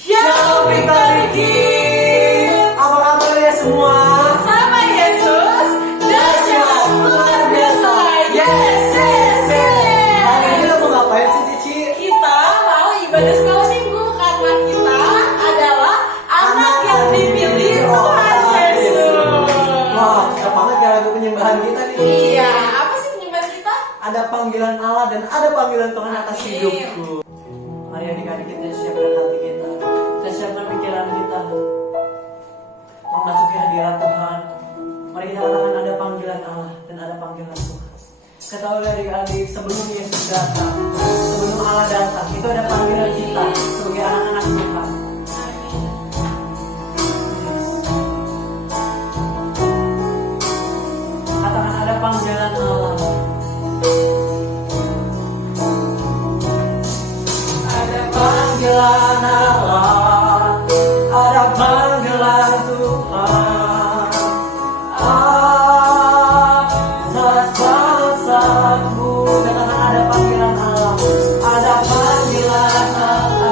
Shalom Victory Kids. Apa kabar ya semua? Sama Yesus dahsyat luar biasa. Yes, yes, yes. Hari ini lo mau ngapain sih Cici? Kita mau ibadah sekolah minggu karena kita adalah anak yang dipilih Tuhan Yesus. Wah, cocok banget ya lagu penyembahan kita nih. Iya, apa sih penyembahan kita? Ada panggilan Allah dan ada panggilan Tuhan atas Amin. hidupku. Mari adik-adik kita siapkan hati kita. Kita siapkan pikiran kita. Memasuki hadirat Tuhan. Mari kita katakan ada panggilan Allah dan ada panggilan Tuhan. Ketahui adik-adik, sebelum Yesus datang, sebelum Allah datang, itu ada panggilan kita sebagai anak-anak Tuhan. Katakan ada panggilan Allah. Ada panggilan Allah, ada panggilan Tuhan. Satu, katakan ada panggilan Allah, ada panggilan Allah.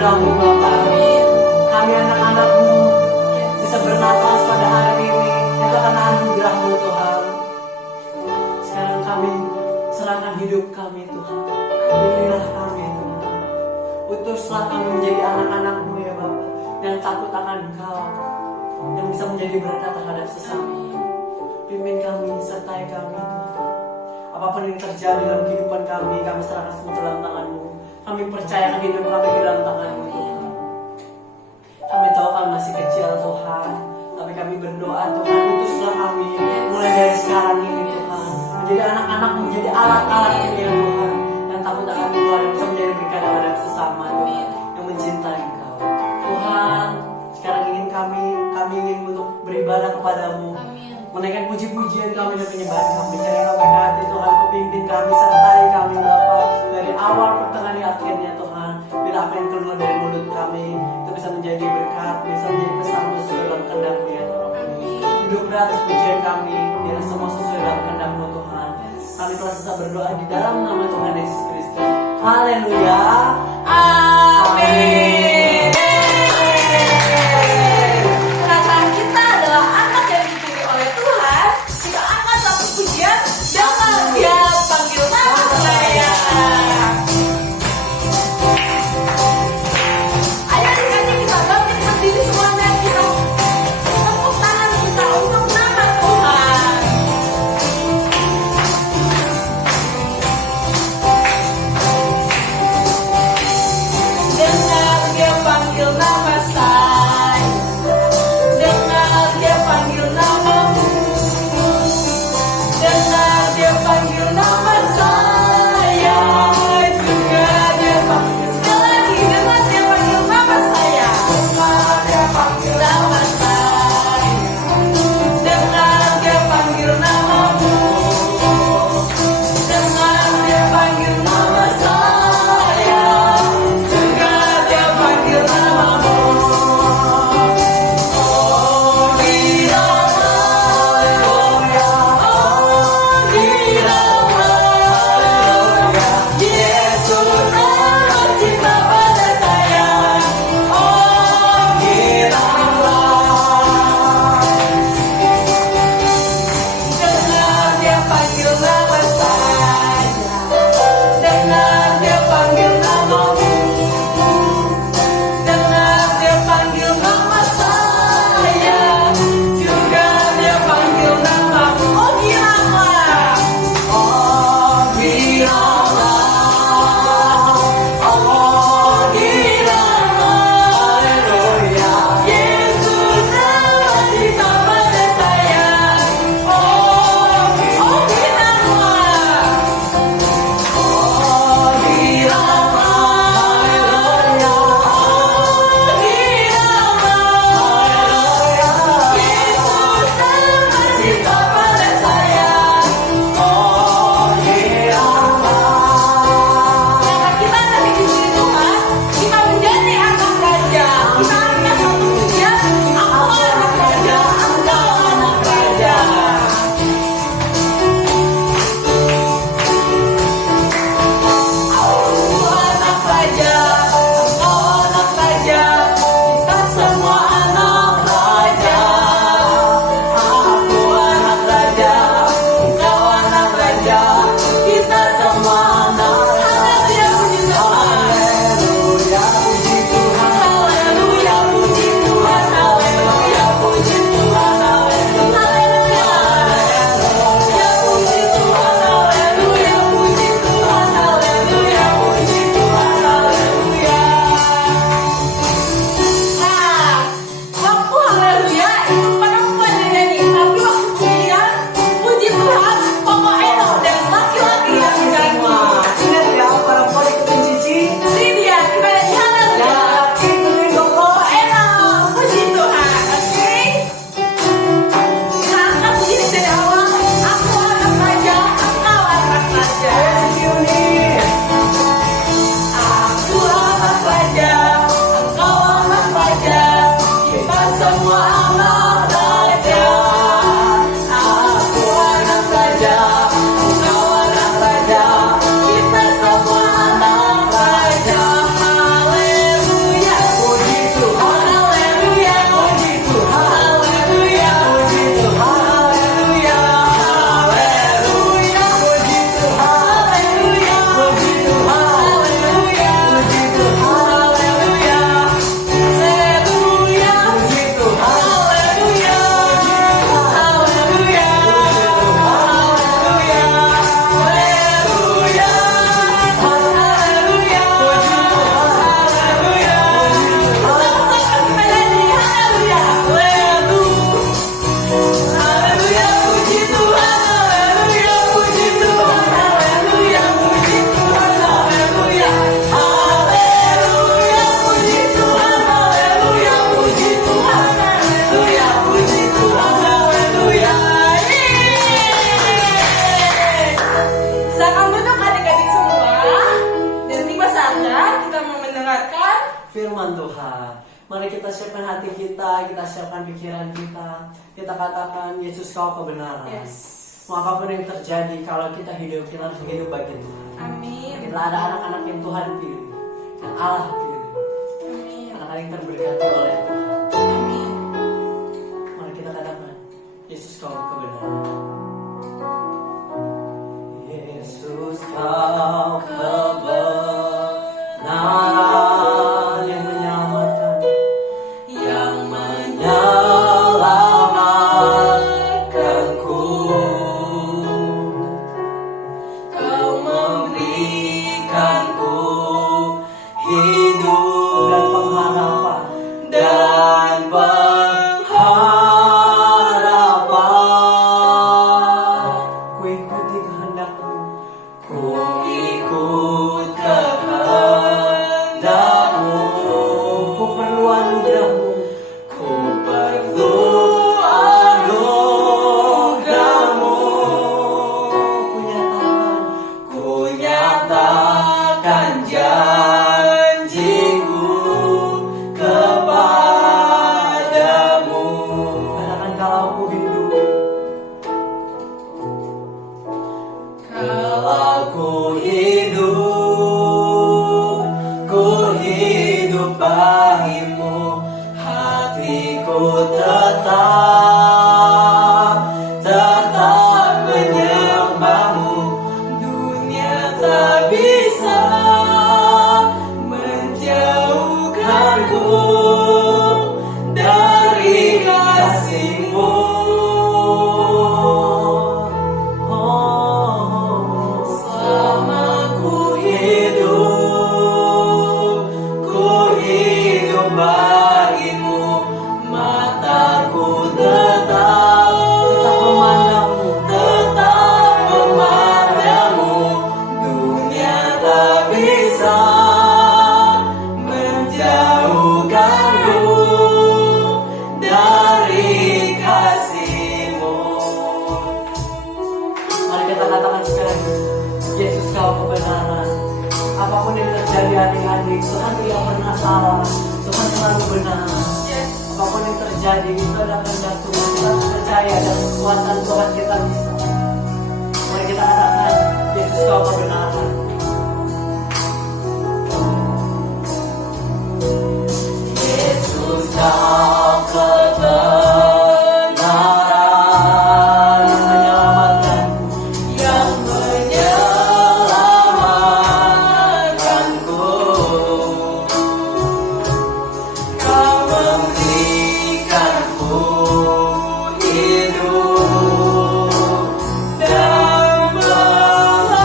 anugerah-Mu Bapa. Kami anak-anak-Mu bisa bernafas pada hari ini. Itu karena anugerah-Mu Tuhan. Sekarang kami serahkan hidup kami Tuhan. Pilihlah kami Tuhan. Utuslah kami menjadi anak-anak-Mu ya Bapa, yang takut akan Engkau, yang bisa menjadi berkat terhadap sesama. Pimpin kami, sertai kami Tuhan. Apapun yang terjadi dalam kehidupan kami serahkan semua dalam tangan-Mu. Kami percayakan hidup kami ke dalam tangan-Mu Tuhan. Kami tahu kami masih kecil Tuhan, tapi kami berdoa Tuhan, utuslah kami mulai dari sekarang ini Tuhan, menjadi anak-anak-Mu, menjadi alat-alat-Mu ya Tuhan, yang takut akan Engkau, yang bisa menjadi berkat terhadap sesama Tuhan, yang mencintai Engkau Tuhan. Sekarang ingin kami ingin untuk beribadah kepadamu, menaikkan puji-pujian kami dan penyembahan kami. Karena kami berkati Tuhan, Kau pimpin kami, sertai kami Bapa, dari awal pertengahan hingga akhirnya Tuhan. Bila apa yang keluar dari mulut kami itu bisa menjadi berkat, bisa menjadi pesan sesuai dalam kehendak-Mu ya Tuhan. Hidup atas pujian kami, biar semua sesuai dalam kehendak-Mu Tuhan. Kami telah selesai berdoa di dalam nama Tuhan Yesus Kristus. Haleluya. Amin. Karena kita adalah anak yang dipilih oleh Tuhan, kita angkat satu pujian dengan Dia panggil nama saya. Ayo adik-adik kita bangkit berdiri semuanya, kita tepuk tangan kita untuk nama Tuhan. firman Tuhan. Mari kita siapkan hati kita siapkan pikiran kita katakan, Yesus kau kebenaran. Yes. Mau apapun yang terjadi, kalau kita hidup bagi Tuhan. Amin. Kita ada anak-anak yang Tuhan pilih, yang Allah pilih. Amin. Anak-anak yang terberkati oleh Tuhan. Amin. Mari kita katakan, Yesus kau kebenaran. Yesus kau kebenaran yang menyelamatkan, Yang menyelamatkanku. Kau Memberikanku hidup dan pengharapan ku ikuti kehendak-Mu, ku ikut kehendak-Mu, ku perlu anugerah-Mu, ku perlu anugerah-Mu, ku nyatakan janjiku kepadamu. Katakan, kalau ku hidup, ku hidup bagimu, hatiku tetap menyembahmu. Dunia tak bisa menjauhkanku dari kasih-Mu. Selama ku hidup bagimu, mataku tetap memandangmu. Dunia tak bisa menjauhkanku dari kasih-Mu. Mari kita katakan sekarang, Yesus kau kebenaran. Apapun yang terjadi adik-adik, Tuhan tidak pernah salah, Tuhan selalu benar. Yes. Apapun yang terjadi, itu adalah kehendak Tuhan. Kita harus percaya dan kekuatan Tuhan kita bisa. Mari kita katakan, Yesus kau kebenaran. Yesus kau kebenaran yang menyelamatkanku, yang menyelamatkanku. Kau memberikanku hidup dan pengharapan.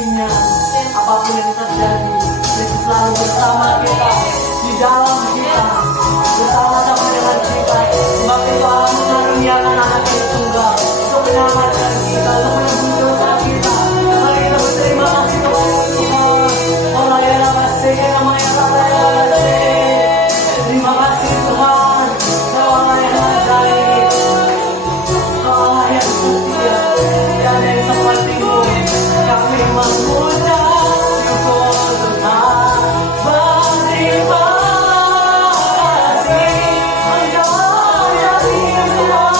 kasihnya. Apapun yang terjadi, Yesus selalu bersama kita, di dalam kita, bersama-sama dengan kita. Sebab itu Allah mengaruniakan anak yang tunggal untuk menyelamatkan kita, untuk menebus dosa kita. Mari kita berterima kasih kepada Tuhan. Allah ya kasih, namanya Allah ya kasih. Terima kasih Tuhan, Allah yang ajaib, Allah yang setia, tiada yang seperti-Mu. Kami mengucap syukur Tuhan, berterima kasih. Engkau yang dimuliakan,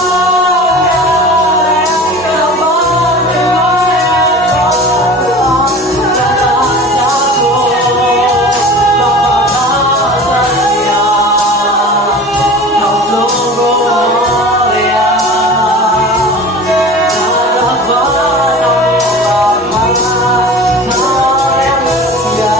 Engkau berjaya Tuhan, dan rajaku, Bapa setia, Kau sungguh mulia. Dalam kuasa-Mu Bapa, Kau yang setia.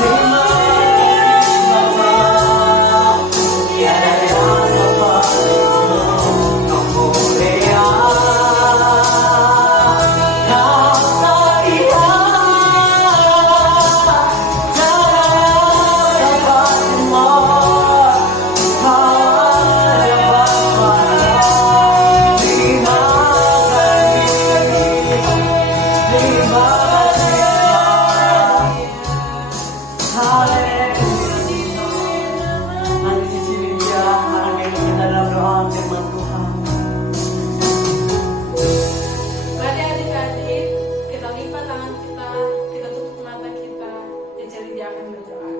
Terima kasih Tuhan. Terima kasih Bapa. Tiada yang seperti-Mu. Kau mulia, Kau setia. Tiada seperti-Mu. Kau ada Bapa. Terima kasih, terima kasih Tuhan. Haleluya. Mari sisi dia anak yang kita dalam doa firman Tuhan. Mari adik-adik, kita lipat tangan kita tutup mata kita, dan jadi dia akan berdoa.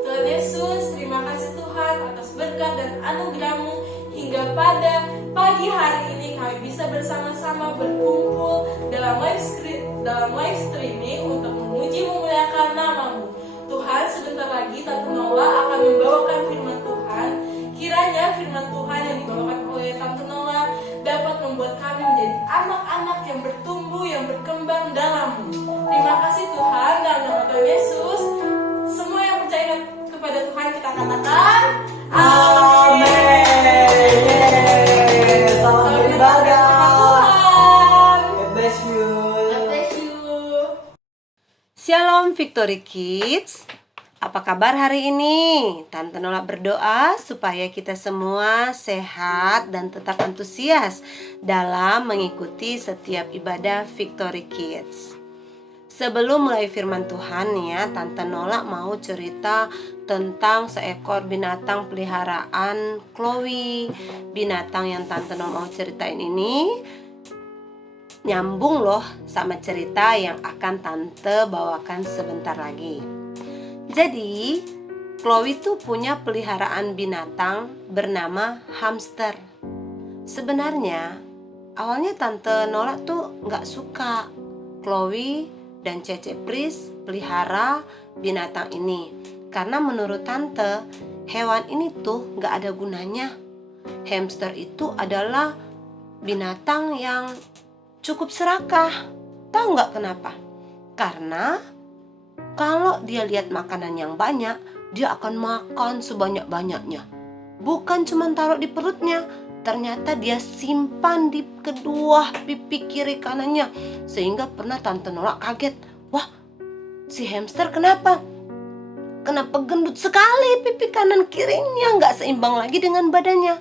Tuhan Yesus, terima kasih Tuhan atas berkat dan anugerah-Mu hingga pada pagi hari ini kami bisa bersama-sama berkumpul dalam live streaming untuk memuji memuliakan nama-Mu. Tuhan, sebentar lagi Tante Nola akan membawakan firman Tuhan. Kiranya firman Tuhan yang dibawakan oleh Tante Nola dapat membuat kami menjadi anak-anak yang bertumbuh, yang berkembang dalam-Mu. Terima kasih Tuhan, dalam nama Tuhan Yesus. Semua yang percaya kepada Tuhan kita katakan Amin. Selamat beribadah. Tuhan. God bless you. God bless you. Shalom Victory Kids. Apa kabar hari ini? Tante Nola berdoa supaya kita semua sehat dan tetap antusias dalam mengikuti setiap ibadah Victory Kids. Sebelum mulai firman Tuhan ya, Tante Nola mau cerita tentang seekor binatang peliharaan Chloe. Binatang yang Tante Nola mau ceritain ini nyambung loh sama cerita yang akan Tante bawakan sebentar lagi. Jadi, Chloe tuh punya peliharaan binatang bernama hamster. Sebenarnya, awalnya Tante Nola tuh gak suka Chloe dan Cece Pris pelihara binatang ini. Karena menurut Tante, hewan ini tuh gak ada gunanya. Hamster itu adalah binatang yang cukup serakah. Tahu gak kenapa? Karena kalau dia lihat makanan yang banyak, dia akan makan sebanyak-banyaknya. Bukan cuma taruh di perutnya, ternyata dia simpan di kedua pipi kiri kanannya. Sehingga pernah Tante Nola kaget. Wah, si hamster kenapa gendut sekali pipi kanan kirinya, gak seimbang lagi dengan badannya.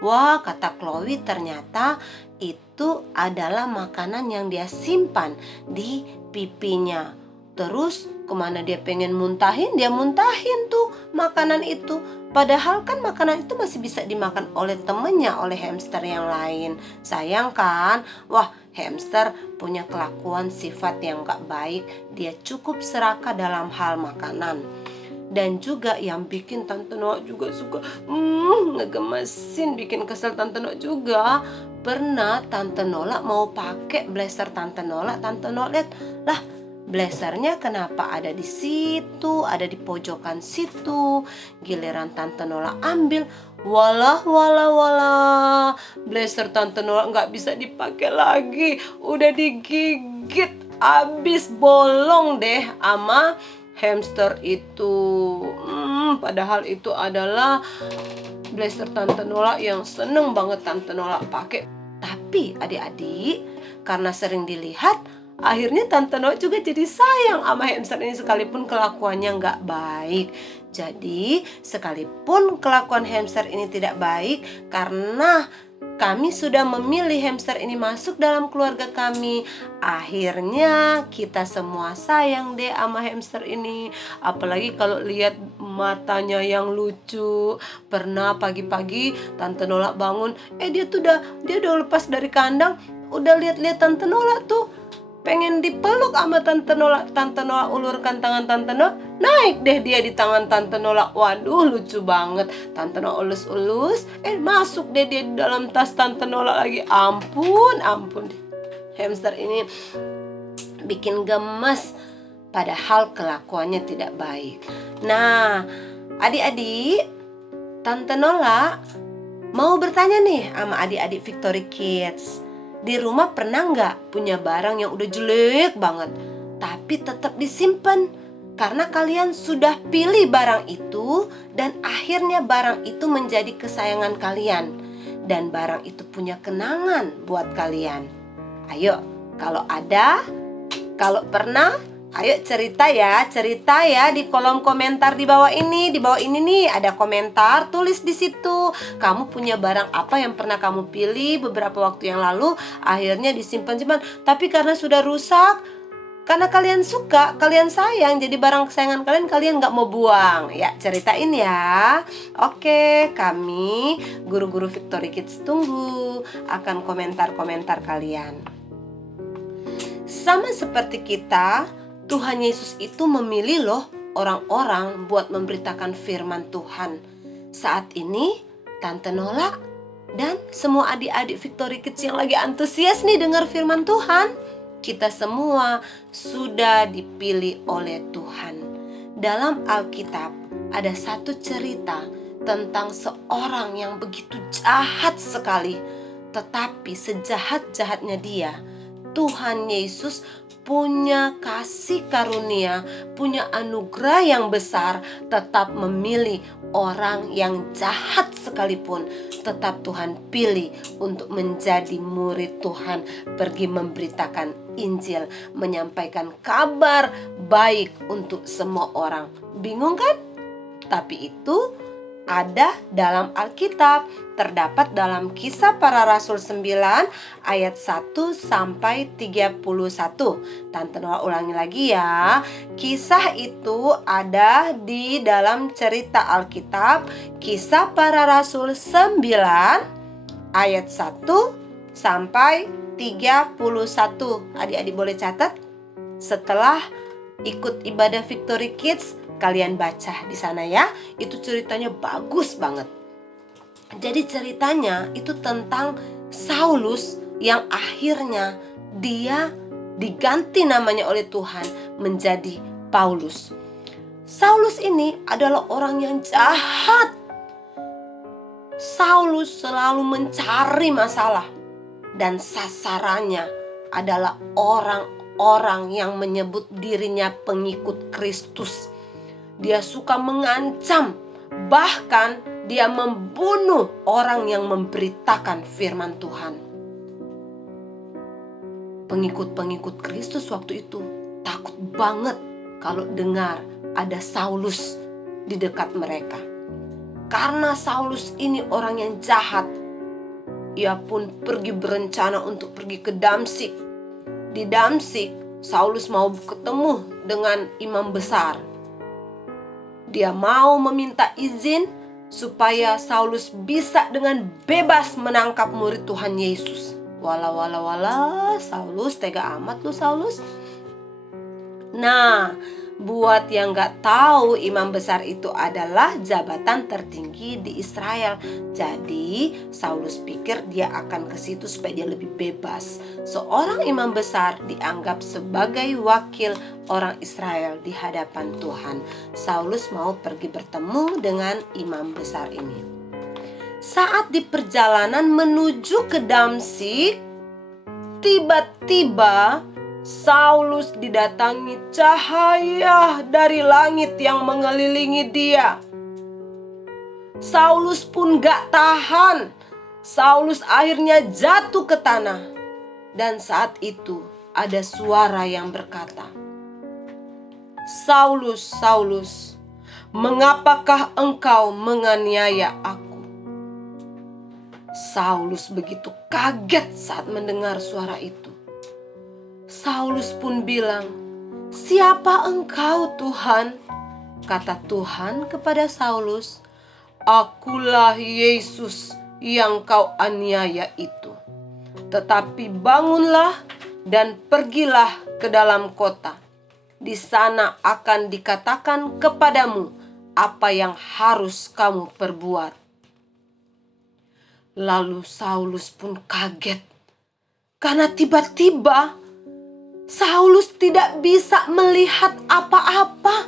Wah, kata Chloe, ternyata itu adalah makanan yang dia simpan di pipinya. Terus kemana dia pengen muntahin, dia muntahin tuh makanan itu. Padahal kan makanan itu masih bisa dimakan oleh temennya, oleh hamster yang lain. Sayang kan? Wah, hamster punya kelakuan sifat yang gak baik. Dia cukup serakah dalam hal makanan. Dan juga yang bikin Tante Noa juga suka ngegemesin, bikin kesel Tante Noa juga. Pernah Tante Nola mau pakai blazer Tante Nola lihat, lah blazernya kenapa ada di situ, ada di pojokan situ. Giliran Tante Nola ambil, walah, blazer Tante Nola nggak bisa dipakai lagi, udah digigit, abis bolong deh ama hamster itu. Padahal itu adalah blazer Tante Nola yang seneng banget Tante Nola pakai. Tapi adik-adik, karena sering dilihat, akhirnya Tante Nola juga jadi sayang sama hamster ini sekalipun kelakuannya nggak baik. Jadi sekalipun kelakuan hamster ini tidak baik, karena kami sudah memilih hamster ini masuk dalam keluarga kami, akhirnya kita semua sayang deh sama hamster ini. Apalagi kalau lihat matanya yang lucu. Pernah pagi-pagi Tante Nola bangun, dia udah lepas dari kandang, udah lihat-lihat Tante Nola tuh, pengen dipeluk sama Tante Nola. Tante Nola ulurkan tangan Tante Nola, naik deh dia di tangan Tante Nola. Waduh, lucu banget. Tante Nola ulus-ulus, masuk deh dia di dalam tas Tante Nola lagi. Ampun. Hamster ini bikin gemes, padahal kelakuannya tidak baik. Nah, adik-adik, Tante Nola mau bertanya nih sama adik-adik Victory Kids. Di rumah pernah nggak punya barang yang udah jelek banget, tapi tetap disimpan karena kalian sudah pilih barang itu dan akhirnya barang itu menjadi kesayangan kalian dan barang itu punya kenangan buat kalian. Ayo, kalau ada, kalau pernah, ayo cerita ya di kolom komentar di bawah ini. Di bawah ini nih ada komentar, tulis di situ. Kamu punya barang apa yang pernah kamu pilih beberapa waktu yang lalu, akhirnya disimpan-simpan, tapi karena sudah rusak, karena kalian suka, kalian sayang, jadi barang kesayangan kalian nggak mau buang. Ya, ceritain ya. Oke, kami guru-guru Victory Kids tunggu akan komentar-komentar kalian. Sama seperti kita, Tuhan Yesus itu memilih loh orang-orang buat memberitakan firman Tuhan. Saat ini Tante Nola dan semua adik-adik Victory Kids yang lagi antusias nih dengar firman Tuhan, kita semua sudah dipilih oleh Tuhan. Dalam Alkitab ada satu cerita tentang seorang yang begitu jahat sekali, tetapi sejahat-jahatnya dia, Tuhan Yesus punya kasih karunia, punya anugerah yang besar, tetap memilih orang yang jahat sekalipun, tetap Tuhan pilih untuk menjadi murid Tuhan, pergi memberitakan Injil, menyampaikan kabar baik untuk semua orang. Bingung kan? Tapi itu ada dalam Alkitab, terdapat dalam Kisah Para Rasul 9 ayat 1 sampai 31. Tante Nola ulangi lagi ya. Kisah itu ada di dalam cerita Alkitab, Kisah Para Rasul 9 ayat 1 sampai 31. Adik-adik boleh catat. Setelah ikut ibadah Victory Kids, kalian baca di sana ya. Itu ceritanya bagus banget. Jadi ceritanya itu tentang Saulus yang akhirnya dia diganti namanya oleh Tuhan menjadi Paulus. Saulus ini adalah orang yang jahat. Saulus selalu mencari masalah dan sasarannya adalah orang-orang yang menyebut dirinya pengikut Kristus. Dia suka mengancam, bahkan dia membunuh orang yang memberitakan firman Tuhan. Pengikut-pengikut Kristus waktu itu takut banget kalau dengar ada Saulus di dekat mereka. Karena Saulus ini orang yang jahat, ia pun pergi berencana untuk pergi ke Damsyik. Di Damsyik, Saulus mau ketemu dengan imam besar. Dia mau meminta izin supaya Saulus bisa dengan bebas menangkap murid Tuhan Yesus. Wala, Saulus tega amat lu Saulus. Nah, buat yang gak tahu, imam besar itu adalah jabatan tertinggi di Israel. Jadi Saulus pikir dia akan ke situ supaya dia lebih bebas. Seorang imam besar dianggap sebagai wakil orang Israel di hadapan Tuhan. Saulus mau pergi bertemu dengan imam besar ini. Saat di perjalanan menuju ke Damsyik, tiba-tiba Saulus didatangi cahaya dari langit yang mengelilingi dia. Saulus pun gak tahan. Saulus akhirnya jatuh ke tanah. Dan saat itu ada suara yang berkata, "Saulus, Saulus, mengapakah engkau menganiaya aku?" Saulus begitu kaget saat mendengar suara itu. Saulus pun bilang, "Siapa engkau, Tuhan?" Kata Tuhan kepada Saulus, "Akulah Yesus yang kau aniaya itu. Tetapi bangunlah dan pergilah ke dalam kota. Di sana akan dikatakan kepadamu apa yang harus kamu perbuat." Lalu Saulus pun kaget, karena tiba-tiba Saulus tidak bisa melihat apa-apa.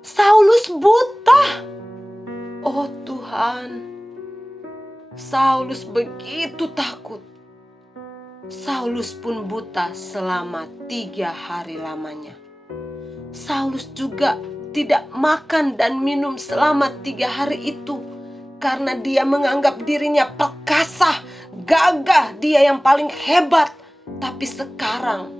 Saulus buta. Oh Tuhan, Saulus begitu takut. Saulus pun buta selama 3 hari lamanya. Saulus juga tidak makan dan minum selama 3 hari itu, karena dia menganggap dirinya perkasa, gagah, dia yang paling hebat. Tapi sekarang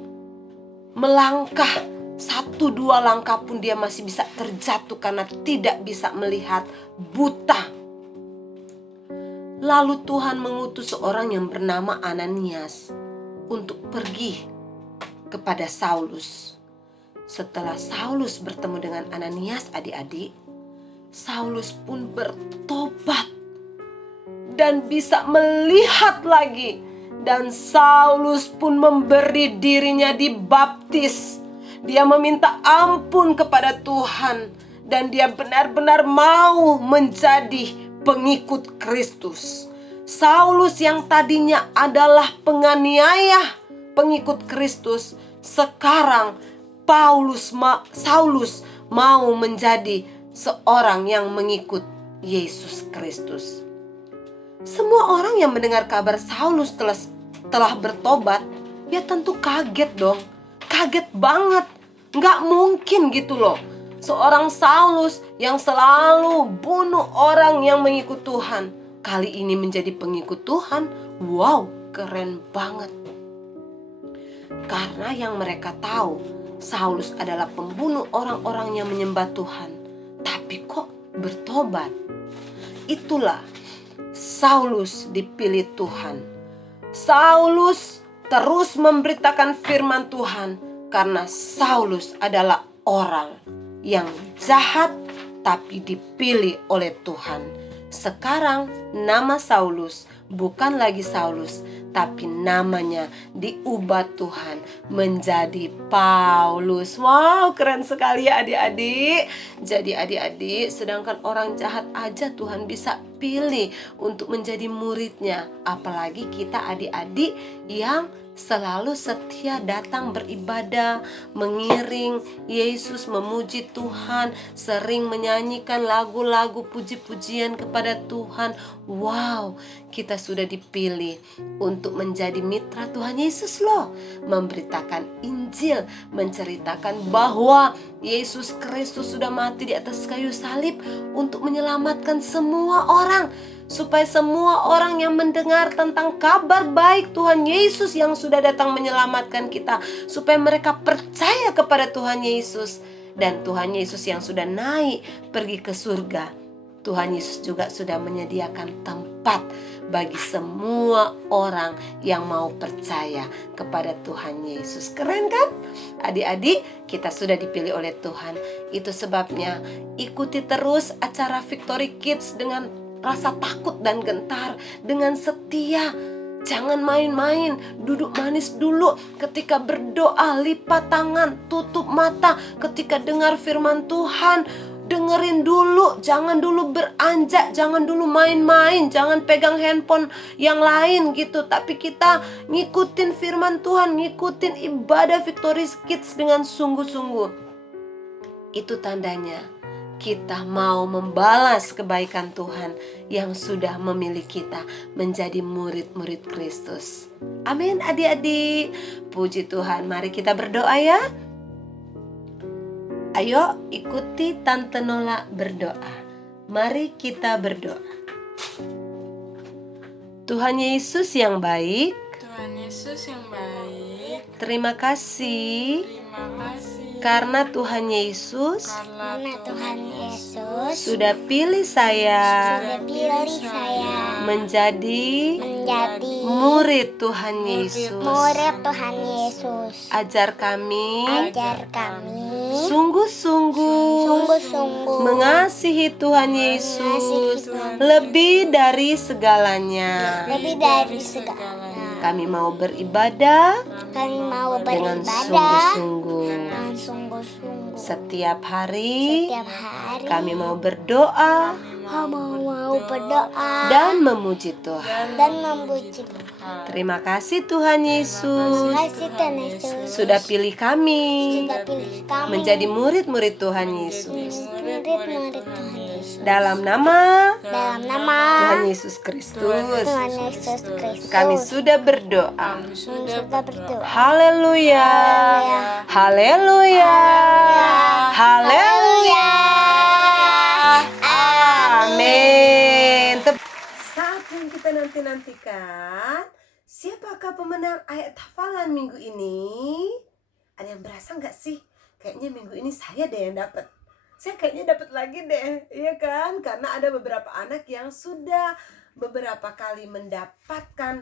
melangkah 1-2 langkah pun dia masih bisa terjatuh karena tidak bisa melihat, buta. Lalu Tuhan mengutus seorang yang bernama Ananias untuk pergi kepada Saulus. Setelah Saulus bertemu dengan Ananias, adik-adik, Saulus pun bertobat dan bisa melihat lagi. Dan Saulus pun memberi dirinya dibaptis. Dia meminta ampun kepada Tuhan. Dan dia benar-benar mau menjadi pengikut Kristus. Saulus yang tadinya adalah penganiaya pengikut Kristus, sekarang Saulus mau menjadi seorang yang mengikut Yesus Kristus. Semua orang yang mendengar kabar Saulus telah bertobat, ya tentu kaget dong. Kaget banget. Nggak mungkin gitu loh. Seorang Saulus yang selalu bunuh orang yang mengikut Tuhan, kali ini menjadi pengikut Tuhan. Wow, keren banget. Karena yang mereka tahu, Saulus adalah pembunuh orang-orang yang menyembah Tuhan. Tapi kok bertobat? Itulah Saulus dipilih Tuhan. Saulus terus memberitakan firman Tuhan karena Saulus adalah orang yang jahat tapi dipilih oleh Tuhan. Sekarang nama Saulus bukan lagi Saulus, tapi namanya diubah Tuhan menjadi Paulus. Wow, keren sekali ya adik-adik. Jadi adik-adik, sedangkan orang jahat aja Tuhan bisa pilih untuk menjadi muridnya. Apalagi kita adik-adik yang selalu setia datang beribadah, mengiring Yesus, memuji Tuhan, sering menyanyikan lagu-lagu puji-pujian kepada Tuhan. Wow, kita sudah dipilih untuk menjadi mitra Tuhan Yesus loh. Memberitakan Injil, menceritakan bahwa Yesus Kristus sudah mati di atas kayu salib untuk menyelamatkan semua orang, supaya semua orang yang mendengar tentang kabar baik Tuhan Yesus yang sudah datang menyelamatkan kita, supaya mereka percaya kepada Tuhan Yesus. Dan Tuhan Yesus yang sudah naik pergi ke surga, Tuhan Yesus juga sudah menyediakan tempat bagi semua orang yang mau percaya kepada Tuhan Yesus. Keren kan? Adik-adik, kita sudah dipilih oleh Tuhan. Itu sebabnya ikuti terus acara Victory Kids dengan rasa takut dan gentar, dengan setia. Jangan main-main, duduk manis dulu ketika berdoa, lipat tangan, tutup mata ketika dengar firman Tuhan. Dengerin dulu, jangan dulu beranjak, jangan dulu main-main, jangan pegang handphone yang lain gitu. Tapi kita ngikutin firman Tuhan, ngikutin ibadah Victory Kids dengan sungguh-sungguh. Itu tandanya kita mau membalas kebaikan Tuhan yang sudah memilih kita menjadi murid-murid Kristus. Amin adik-adik. Puji Tuhan, mari kita berdoa ya. Ayo ikuti Tante Nola berdoa. Mari kita berdoa. Tuhan Yesus yang baik, Tuhan Yesus yang baik, terima kasih terima kasih karena Tuhan Yesus karena Tuhan Yesus sudah pilih saya sudah pilih saya menjadi menjadi murid Tuhan Yesus. murid Tuhan Yesus. Ajar kami Ajar kami sungguh-sungguh sungguh-sungguh mengasihi Tuhan Yesus lebih dari segalanya. lebih dari segalanya. Kami mau beribadah Kami mau dengan beribadah sungguh-sungguh. dengan sungguh-sungguh. Setiap hari Setiap hari kami mau berdoa mau berdoa dan memuji Tuhan. dan memuji Tuhan. Terima kasih Tuhan Yesus Terima kasih Tuhan Yesus sudah pilih kami sudah pilih kami menjadi murid-murid Tuhan Yesus. murid-murid Tuhan Yesus. Dalam nama Dalam nama Tuhan Yesus Kristus, Tuhan Yesus Kristus kami sudah berdoa. kami sudah berdoa. Haleluya. Haleluya. Haleluya. Amin. Saat yang kita nanti-nantikan, siapakah pemenang ayat hafalan minggu ini? Ada yang berasa nggak sih? Kayaknya minggu ini saya deh yang dapat. Saya kayaknya dapat lagi deh, iya kan? Karena ada beberapa anak yang sudah beberapa kali mendapatkan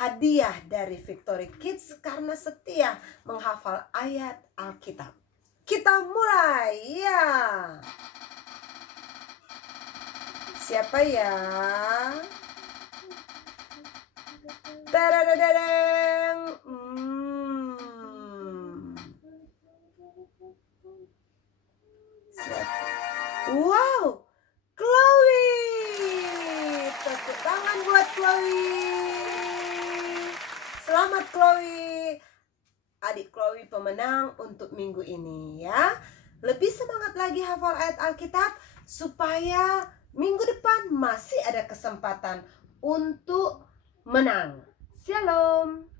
hadiah dari Victory Kids karena setia menghafal ayat Alkitab. Kita mulai ya. Siapa ya? Tadadadadang. Siapa? Wow, Chloe. Tepuk tangan buat Chloe. Selamat Chloe. Adik Chloe pemenang untuk minggu ini ya. Lebih semangat lagi hafal ayat Alkitab supaya minggu depan masih ada kesempatan untuk menang. Shalom.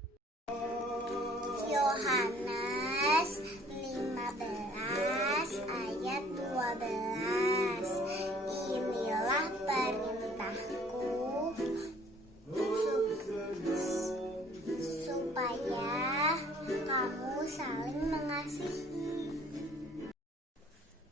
Yohanes 15 ayat 12. Inilah perintahku supaya kamu saling mengasihi.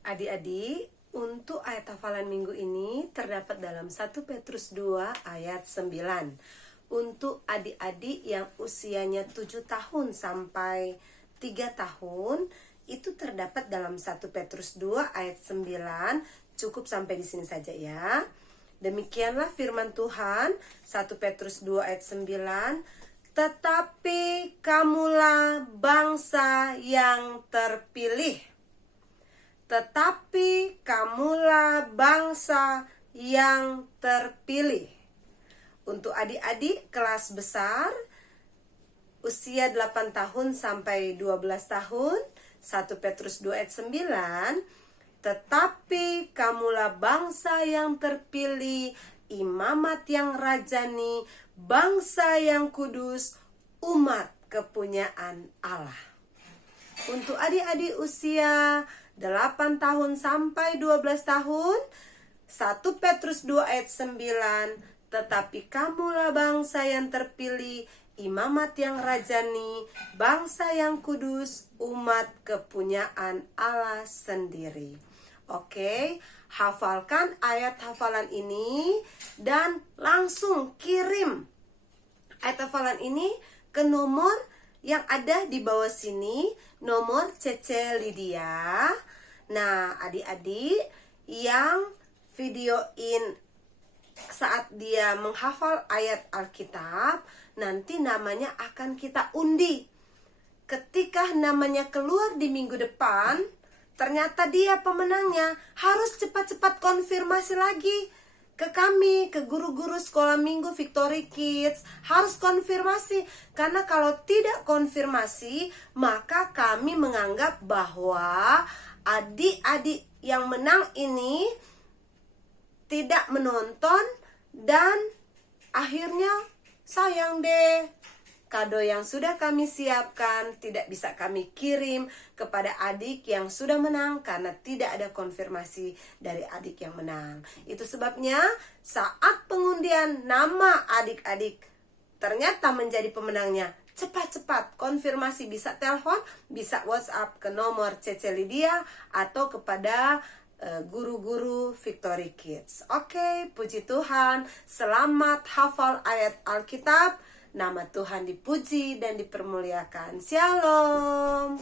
Adik-adik, untuk ayat hafalan minggu ini terdapat dalam 1 Petrus 2 ayat 9. Untuk adik-adik yang usianya 7 tahun sampai 3 tahun, itu terdapat dalam 1 Petrus 2 ayat 9. Cukup sampai di sini saja ya. Demikianlah firman Tuhan, 1 Petrus 2 ayat 9. Tetapi kamulah bangsa yang terpilih. Tetapi kamulah bangsa yang terpilih. Untuk adik-adik kelas besar, usia 8 tahun sampai 12 tahun, 1 Petrus 2 ayat 9, tetapi kamulah bangsa yang terpilih, imamat yang rajani, bangsa yang kudus, umat kepunyaan Allah. Untuk adik-adik usia 8 tahun sampai 12 tahun, 1 Petrus 2 ayat 9, tetapi kamulah bangsa yang terpilih, imamat yang rajani, bangsa yang kudus, umat kepunyaan Allah sendiri. Oke, hafalkan ayat hafalan ini dan langsung kirim ayat hafalan ini ke nomor yang ada di bawah sini, nomor Cece Lydia. Nah, adik-adik yang videoin saat dia menghafal ayat Alkitab, nanti namanya akan kita undi. Ketika namanya keluar di minggu depan, ternyata dia pemenangnya, harus cepat-cepat konfirmasi lagi ke kami, ke guru-guru sekolah minggu Victory Kids. Harus konfirmasi, karena kalau tidak konfirmasi, maka kami menganggap bahwa adik-adik yang menang ini tidak menonton dan akhirnya sayang deh. kado yang sudah kami siapkan tidak bisa kami kirim kepada adik yang sudah menang karena tidak ada konfirmasi dari adik yang menang. Itu sebabnya saat pengundian nama adik-adik ternyata menjadi pemenangnya, cepat-cepat konfirmasi, bisa telepon, bisa WhatsApp ke nomor Cece Lydia atau kepada guru-guru Victory Kids. Oke, puji Tuhan. Selamat hafal ayat Alkitab. Nama Tuhan dipuji dan dipermuliakan. Shalom.